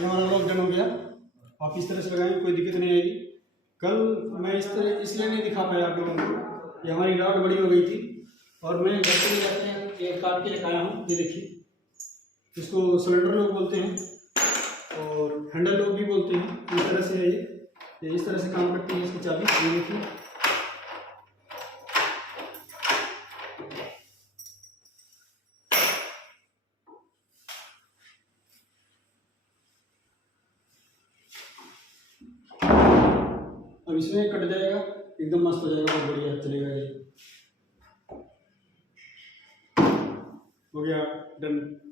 ये हमारा lock done हो गया। आप इस तरह से लगाएंगे, कोई दिक्कत नहीं आएगी। कल मैं इस तरह इसलिए नहीं दिखा पाया आप लोगों को, ये हमारी रॉड बड़ी हो गई थी और मैं घर पे ले जाते हैं ये काट के दिखाया हूँ। ये देखिए, इसको सिलेंडर लोग बोलते हैं और हैंडल लोग भी बोलते हैं। इस तरह से है ये इस तरह से काम करती है इसकी चाबी। ये देखिए, अब इसमें कट जाएगा, एकदम मस्त हो जाएगा, बहुत बढ़िया चलेगा। ये हो गया डन।